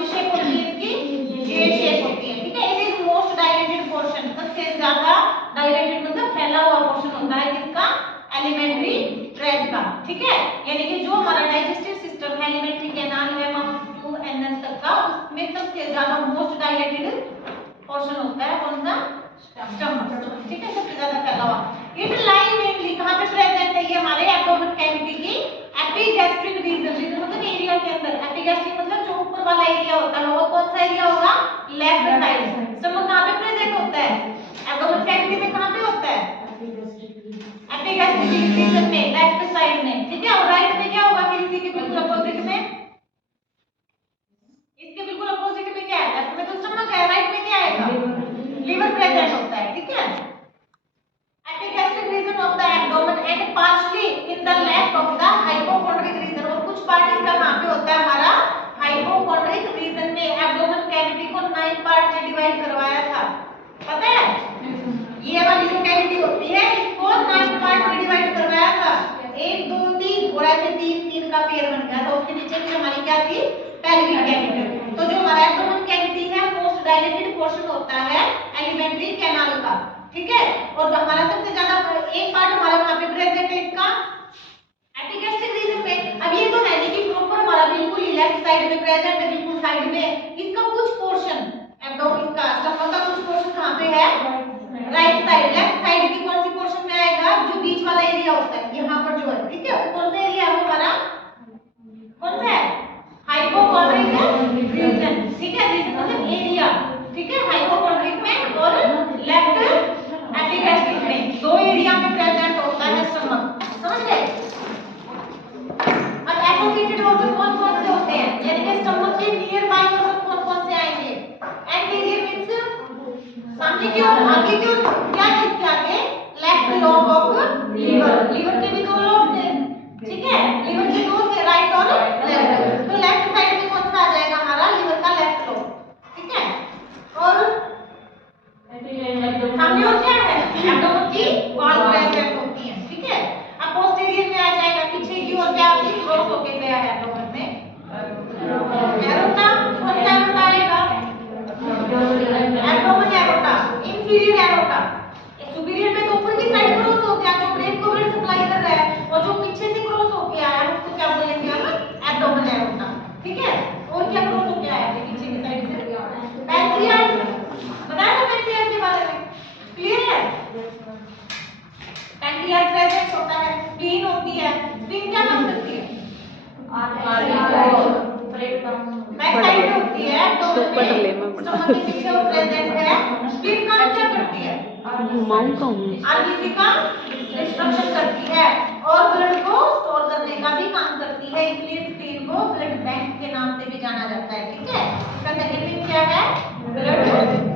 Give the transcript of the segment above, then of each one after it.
सी shape होती है इसकी, जे शेप होती है, ठीक है। It is most dilated portion, सबसे ज्यादा डायलेटेड मतलब फैला हुआ पोर्शन होता है किसका, एलिमेंट्री ट्रैक्ट का, ठीक है। यानी कि जो हमारा डाइजेस्टिव सिस्टम है, एलिमेंट्री कैनाल है माउथ टू एनस तक का, उसमें सबसे ज्यादा मोस्ट डायलेटेड पोर्शन होता है कौन सा, स्टमक, ठीक है, सबसे ज्यादा फैला हुआ। इट लाई मेनली कहां पे प्रेजेंट है, ये हमारे एब्डोमेन कैविटी की एपिगैस्ट्रिक रीजन, रीजन मतलब एरिया के अंदर, एपिगैस्ट्रिक मतलब जो ऊपर वाला एरिया होता है वो कौन सा एरिया होगा, लेफ्ट साइड। स्टमक कहां पे प्रेजेंट होता है, एब्डोमेन कैविटी में कहां पे होता है, एपिगैस्ट्रिक रीजन में, लेफ्ट साइड में, ठीक है। और राइट में क्या होगा, फिर इसी के बिल्कुल अपोजिट में, इसके बिल्कुल अपोजिट में क्या है, लेफ्ट में तो स्टमक है, राइट में क्या आएगा, लिवर प्रेजेंट होता है, ठीक है। Epigastric region of the abdomen and partially in the left of the hypochondriac region, और कुछ पार्ट इसका कहां पे होता है, हमारा हाइपोकोंड्रिक रीजन में। एब्डोमेन कैविटी को 9 पार्ट में डिवाइड करवाया था, पता है, ये वाली जो कैविटी होती है इसको 9 पार्ट में डिवाइड करवाया था, 1 2 3 और ऐसे 3 3 का पेयर बन गया था। उसके नीचे भी हमारी क्या थी, पेल्विक कैविटी। तो जो हमारा एब्डोमेन कैविटी है मोस्ट डायलेटेड पोर्शन होता है एलिमेंट्री कैनाल का, ठीक है। और हमारा सबसे ज्यादा एक पार्ट हमारा वहां पे प्रेजेंट है इसका एपिगैस्ट्रिक रीजन में। अब ये तो है नहीं कि प्रॉपर हमारा बिल्कुल ही लेफ्ट साइड में प्रेजेंट है, बिल्कुल साइड में, इसका कुछ पोर्शन एब्डोमेन का स्टमक का कुछ पोर्शन कहां पे है, राइट साइड। लेफ्ट साइड की कौन सी पोर्शन में आएगा, जो बीच वाला एरिया होता है यहां पर जो है, ठीक है, कौन सा एरिया है वो हमारा, कौन सा है, हाइपोकोंड्रिक रीजन, ठीक है, रीजन मतलब एरिया, ठीक है, हाइपोकोंड्रिक में और लेफ्ट एपिगैस्ट्रिक में, दो एरिया में प्रेजेंट होता है स्टमक, समझ गए। अब एसोसिएटेड ऑर्गन कौन कौन से होते हैं, यानी कि स्टमक के नियर बाय ऑर्गन कौन कौन से आएंगे, एंटीरियर मींस सामने की ओर, आगे की ओर, क्या है इसके आगे, left lobe of liver, liver के भी दो लोब थे, ठीक है, लीवर के दो थे, राइट और लेफ्ट। तो लेफ्ट साइड में कौन सा आ जाएगा हमारा, लीवर का लेफ्ट लोब, ठीक है। और सामने और क्या है, एब्डोमेन की वॉल प्रेजेंट होती है, ठीक है। अब पोस्टीरियर में आ जाएगा, पीछे की ओर क्या क्रॉस होके गया है एब्डोमेन में, एरोटा, कौन सा एरोटा आएगा, abdomen aorta, inferior aorta. Superior में तो ऊपर की साइड क्रॉस हो गया, जो ब्रेन को ब्लड सप्लाई कर रहा है, और जो पीछे से क्रॉस होके आया है उसको क्या बोलेंगे हम, एब्डोमेन एरोटा, ठीक है। और क्या क्रॉस होके आया है पीछे की साइड से, पैंक्रियास, बताया था पैंक्रियास के बारे में, क्लियर है। पैंक्रियास प्रेजेंट होता है, स्प्लीन होती है, स्प्लीन क्या काम करती है, बैक साइड पे होती है, तो स्टमक के पीछे वो प्रेजेंट है। स्प्लीन काम क्या करती है, आरबीसी का डिस्ट्रक्शन करती है और ब्लड को स्टोर करने का भी काम करती है, इसलिए स्प्लीन को ब्लड बैंक के नाम से भी जाना जाता है, ठीक है। इसका सेकंड मीनिंग क्या है, ब्लड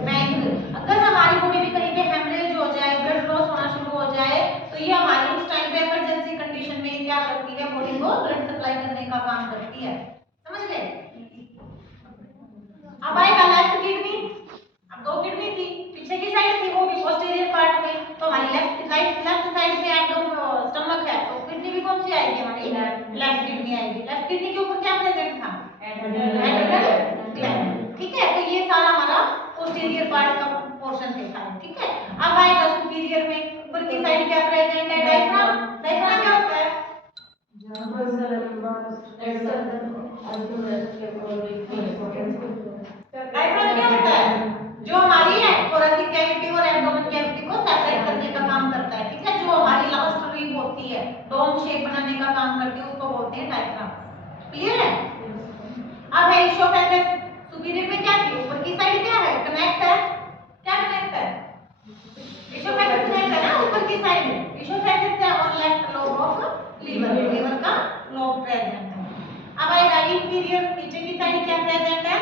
बैंक। अगर हमारी बॉडी में कहीं पे हेमरेज हो जाए, ब्लड लॉस होना शुरू हो जाए, तो ये हमारी उस टाइम पे इमरजेंसी कंडीशन में क्या करती है, बॉडी को ब्लड सप्लाई करने का काम करती है, समझ गए। अब आएगा लेफ्ट किडनी, अब दो किडनी थी, पीछे की साइड थी, वो भी पोस्टीरियर पार्ट में, तो हमारी लेफ्ट साइड में एब्डोमेन स्टमक है, तो किडनी भी कौन सी आएगी हमारी, लेफ्ट किडनी आएगी। लेफ्ट किडनी के ऊपर क्या प्रेजेंट था, एड्रिनल ग्लैंड, ठीक है। तो ये सारा हमारा पोस्टीरियर पार्ट का पोर्शन देखा है, ठीक है। अब आएगा सुपीरियर में, ऊपर की साइड क्या प्रेजेंट है, डायफ्राम। डायफ्राम क्या होता है, डायफ्राम क्या होता है, जो हमारी थोरेसिक कैविटी और एब्डोमेन कैविटी को सेपरेट करने का काम करता है, ठीक है। जो हमारी लास्ट रिब होती है, डोम शेप बनाने का काम करती है, उसको बोलते हैं डायफ्राम, क्लियर है। अब है इशोफेगस, सुपीरियर में क्या थी, ऊपर की साइड क्या है, कनेक्ट है, क्या कनेक्ट है, इशोफेगस कनेक्ट है ना ऊपर की साइड, इशोफेगस है और left lobe of liver, liver का लोब प्रेजेंट है। अब आएगा इंफीरियर, नीचे की साइड क्या प्रेजेंट है,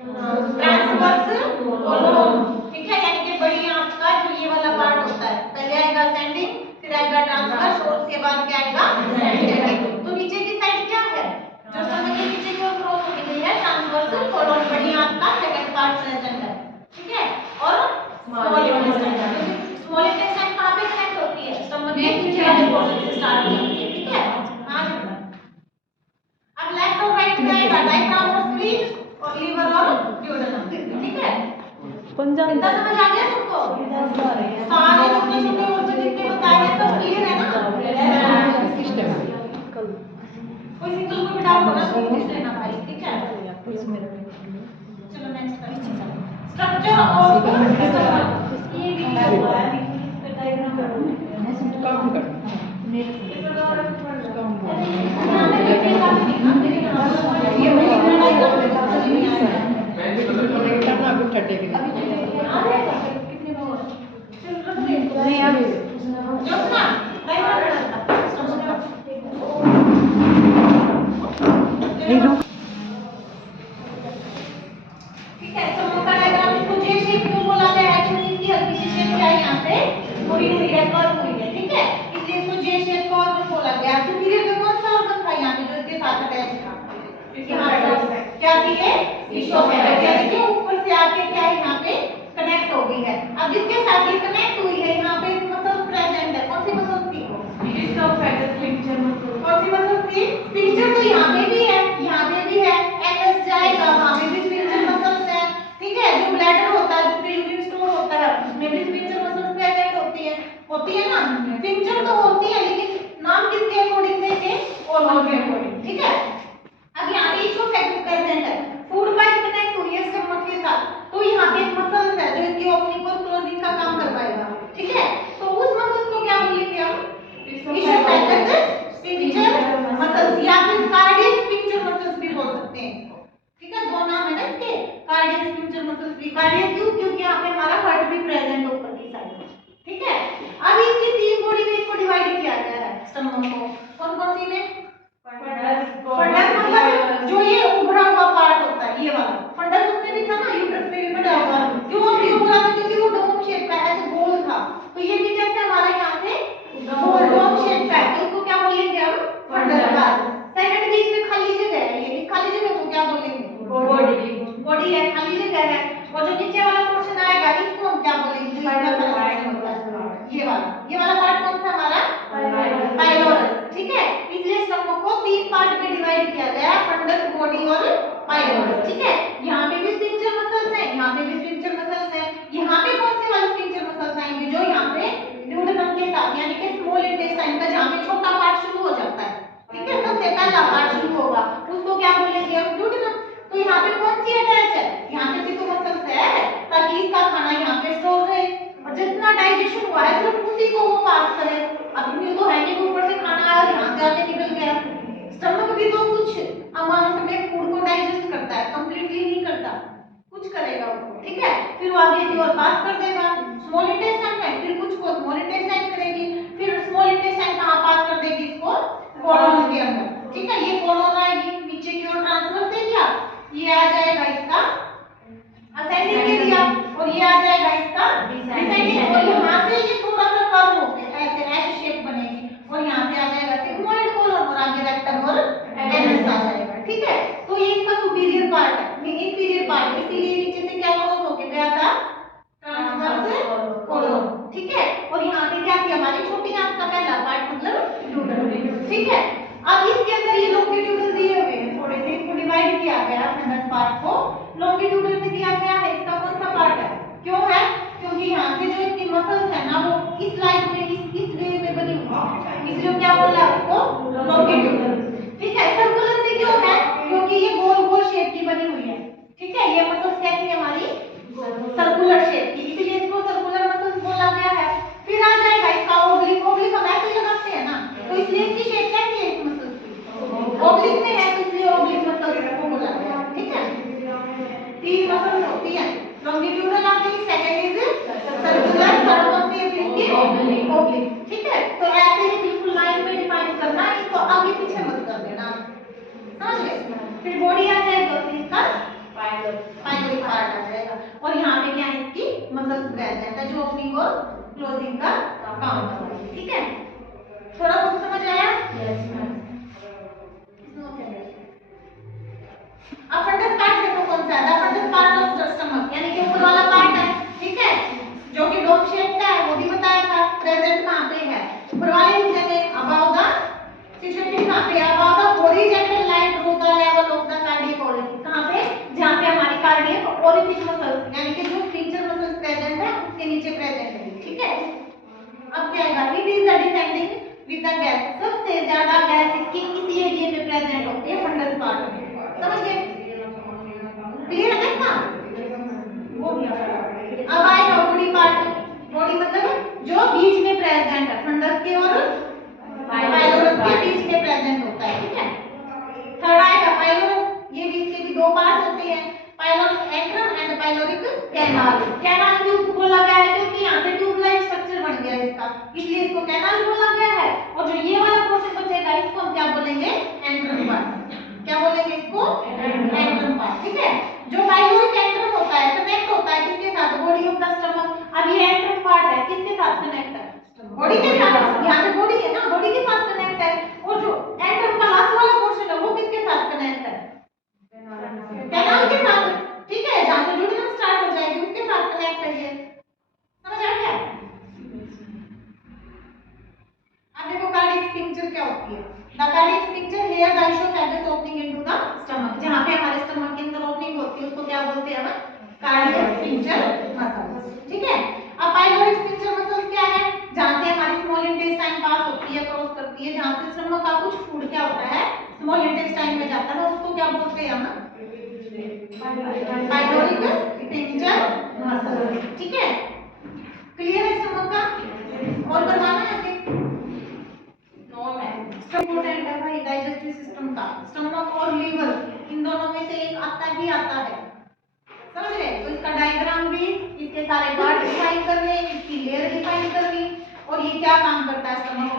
ट्रांसवर्स कोलोन, ठीक है, यानी कि बड़ी आंत का जो ये वाला पार्ट होता है, पहले आएगा असेंडिंग, फिर आएगा ट्रांसवर्स और उसके बाद क्या आएगा डिसेंडिंग। तो नीचे की साइड क्या है, जो स्टमक के नीचे की ओर क्रॉस होती गई है, ट्रांसवर्स कोलोन, बड़ी आंत का सेकंड पार्ट प्रेजेंट है, ठीक है। और स्मॉल इंटेस्टाइन, स्मॉल इंटेस्टाइन कहां पे कनेक्ट होती है, स्टमक के नीचे वाले पोर्शन से स्टार्ट होती है, ठीक है। अब लेफ्ट और राइट में आएगा डायफ्राम और स्प्लीन और लीवर ठीक है, तो मोटा डायग्राम इसको जे शेप क्यों बोला गया है? क्योंकि इसकी हल्की सी शेप क्या है, यहाँ पे मुड़ी हुई है, कर्व हुई है, ठीक है, इसलिए इसको जे शेप का ऑर्गन बोला गया। सुपीरियर में कौन सा ऑर्गन था यहाँ पे जो इसके साथ अटैच था? यहाँ क्या थी ये? इसोफेगस, जो ऊपर से आके क्या है यहाँ पे कनेक्ट हो गई है। अब जिसके साथ ये कनेक्ट हुई है यहाँ पे मसल्स प्रेजेंट है, कौन सी मसल्स थी? Oesophagus sphincter muscle. कौन सी मसल्स थी? स्फिंक्टर तो यहाँ पे भी है, यहाँ पे भी है, एनएस जाएगा वहां पे भी स्फिंक्टर मसल्स है, ठीक है, जो ब्लैडर होता है जिसमें यूरिन स्टोर होता है उसमें भी स्फिंक्टर मसल्स प्रेजेंट होती है ना, स्फिंक्टर तो होती है लेकिन नाम किसके अकॉर्डिंग देंगे? ऑर्गन के अकॉर्डिंग, ठीक है। अब यहाँ पे इसोफेगस प्रेजेंट है, फूड पाइप कनेक्ट हुई है स्टमक के साथ, तो यहाँ पे एक मसल्स है जो इसकी ओपनिंग और क्लोजिंग का काम कर पाएगा, ठीक है, तो उस मसल्स को क्या बोलेंगे हम? इसोफेगस स्फिंक्टर मसल्स या फिर कार्डियक स्फिंक्टर मसल्स भी बोल सकते हैं, ठीक है, दो नाम है ना इसके, कार्डियक स्फिंक्टर मसल्स भी। कार्डियक क्यों? क्योंकि यहाँ पे हमारा हार्ट भी प्रेजेंट है ऊपर की साइड में, ठीक है। अब इसकी तीन बॉडी में इसको डिवाइड किया गया है स्टमक को, कौन कौन सी में? फंडस मतलब जो ये उभरा हुआ पार्ट होता है, ये वाला फंडस उसमें भी था ना, यूट्रस में भी बड़ा हुआ, क्यों बोला था? क्योंकि वो डोम शेप का ऐसे गोल था, तो ये भी कैसे हमारा यहाँ से गोल डोम शेप का है, तो उसको क्या बोलेंगे हम? फंडस का। सेकंड बीच में खाली जगह है, ये इस खाली जगह को क्या बोलेंगे? बॉडी है, खाली जगह है, और जो नीचे वाला पोर्शन आएगा इसको हम क्या बोलेंगे? ये वाला पार्ट कौन सा हमारा? पाइलोरस, ठीक है, इसलिए स्टमक को तीन पार्ट में डिवाइड किया गया, फंडस, बॉडी और पाइलोरस, ठीक है। यहाँ पे भी स्फिंक्टर मसल्स हैं, यहाँ पे भी स्फिंक्टर मसल्स हैं, यहाँ पे कौन से वाले स्फिंक्टर मसल्स आएंगे? जो यहाँ पे ड्यूडेनम के साथ यानी कि स्मॉल इंटेस्टाइन का जहाँ पे छोटा पार्ट शुरू हो जाता है, ठीक है, सबसे पहला पार्ट शुरू होगा, उसको क्या बोलेंगे हम? ड्यूडेनम। तो यहाँ पे कौन सी अटैच है? यहाँ पे भी तो मसल्स है, ताकि इसका खाना यहाँ पे स्टोर रहे और जितना डाइजेशन हुआ है सिर्फ उसी को वो पास करे। अपनी तो है कि ऊपर से खाना आया और यहाँ से आके निकल गया, स्टमक भी तो कुछ अमाउंट में फूड को डाइजेस्ट करता है, कंप्लीटली नहीं करता, कुछ करेगा वो, ठीक है, फिर वो आगे की ओर पास कर देगा स्मॉल इंटेस्टाइन में, फिर कुछ को स्मॉल इंटेस्टाइन करेगी, फिर स्मॉल इंटेस्टाइन कहाँ पास कर देगी? इसको कोलोन के अंदर, ठीक है, ये कोलोन आएगी नीचे की ओर ट्रांसफर से किया, ये आ जाएगा इसका असेंडिंग के दिया और ये आ जाएगा इसका डिसेंडिंग, और यहाँ से ये थोड़ा सा कर्व होके ऐसे एस शेप बनेगी और यहाँ से आ जाएगा सिग्मोइड कोलोन और आगे रेक्टम और एनस आ जाएगा, ठीक है। तो ये इसका सुपीरियर पार्ट है, ये इंफीरियर पार्ट है, इसीलिए नीचे से क्या क्रॉस होके गया था? ट्रांसवर्स कोलोन, ठीक है, और यहाँ पे क्या थी? हमारी छोटी आंत का पहला पार्ट मतलब ड्यूडेनम, ठीक है। अब इसके अंदर ये लॉन्गिट्यूडल दिए हुए हैं थोड़े से, इसको डिवाइड किया गया फंडस पार्ट को, लॉन्गिट्यूडल में दिया गया है, इसका कौन सा पार्ट है? क्यों है? क्योंकि यहाँ से जो इसकी मसल्स है ना वो इस लाइन में इस वे में बनी हुई है, इसलिए क्या बोला उसको? लॉन्गिट्यूडल, ठीक है। सर्कुलर में क्यों है? क्योंकि ये गोल गोल शेप की बनी हुई है, ठीक है, ये मसल्स कैसी है हमारी? सर्कुलर शेप की, इसीलिए इसको सर्कुलर मसल्स बोला गया है। फिर आ जाएगा इसका ओब्लिक, ओब्लिक हम ऐसे लगाते हैं ना, तो इसलिए इसकी शेप कैसी है? इस मसल्स की ओब्लिक में है, तो इसलिए ओब्लिक मसल्स को बोला गया, ठीक है। तीन मसल्स होती है, लॉन्गिट्यूडल आती है, second is circular, third one सी इसकी ओब्लिक, ठीक है। तो ऐसे ही बिल्कुल लाइन में डिफाइन करना, इसको आगे पीछे मत कर देना, समझ गए। फिर बॉडी आ जाएगी और इसका पाइलोरिक पार्ट आ जाएगा, और यहाँ पे क्या है? इसकी मसल्स प्रेजेंट है जो ओपनिंग और क्लोजिंग का काम करती है, ठीक है। थोड़ा बहुत समझ आया? Yes ma'am. अब फंडस पार्ट देखो कौन सा है? फंडस पार्ट ऑफ स्टमक यानी कि ऊपर वाला पार्ट है, ठीक है, जो कि डोम शेप का है, वो भी बताया था, प्रेजेंट कहां पे है? ऊपर वाले हिस्से में, अबव द सिचुएटेड कहां पे? Above the horizontal line through the level of the cardiac orifice, कहां पे? जहां पे हमारी कार्डियक ओरिफिस मसल्स यानी कि जो स्फिंक्टर मसल्स प्रेजेंट है उसके नीचे प्रेजेंट है, ठीक है। अब क्या आएगा? It is the descending with the gas, सबसे ज्यादा गैस इसकी इसी एरिया में प्रेजेंट होती है फंडस पार्ट में, समझ गए? क्लियर है ना? वो भी अब आएगा बॉडी पार्ट, बॉडी मतलब जो बीच में प्रेजेंट है फंडस के और कैनाल बोला गया है, और जो ये वाला पोर्शन बचेगा इसको हम क्या बोलेंगे, एंट्रम पार्ट। क्या बोलेंगे इसको, एंट्रम पार्ट। ठीक है, जो पाइलोरिक एंट्रम होता है कनेक्ट होता है किसके साथ, बॉडी ऑफ द स्टमक। अब ये एंट्रम पार्ट है किसके साथ कनेक्ट है, बॉडी के साथ। यहाँ पे बॉडी है ना, बॉडी के साथ कनेक्ट है। और जो एंट्रम का लास्ट वाला पोर्शन है वो किसके साथ कनेक्ट है, कैनाल के साथ। ठीक है, जहाँ से ड्यूडेनम स्टार्ट हो जाएगी उसके साथ कनेक्ट है। ये समझ आ गया। अब देखो कार्डियक स्फिंक्टर क्या होती है। The cardiac sphincter here the oesophagus opening into the stomach, जहाँ पे हमारे स्टमक के अंदर ओपनिंग होती है उसको क्या बोलते हैं हम, कार्डियक स्फिंक्टर मसल। ठीक है, अब पाइलोरिक स्फिंक्टर मसल क्या है, जहाँ से हमारी स्मॉल इंटेस्टाइन पास होती है, क्रॉस करती है, जहाँ से स्टमक का कुछ फूड क्या होता है स्मॉल इंटेस्टाइन में जाता है, उसको क्या बोलते हैं हम, पाइलोरिक स्फिंक्टर मसल। ठीक है, क्लियर है स्टमक का, और करवाना है आगे। इम्पोर्टेंट है भाई डाइजेस्टिव सिस्टम का, स्टमक और लीवर इन दोनों में से एक आता ही आता है, समझ रहे। तो इसका डायग्राम भी, इसके सारे पार्ट डिफाइन करने, इसकी लेयर डिफाइन करनी, और ये क्या काम करता है स्टमक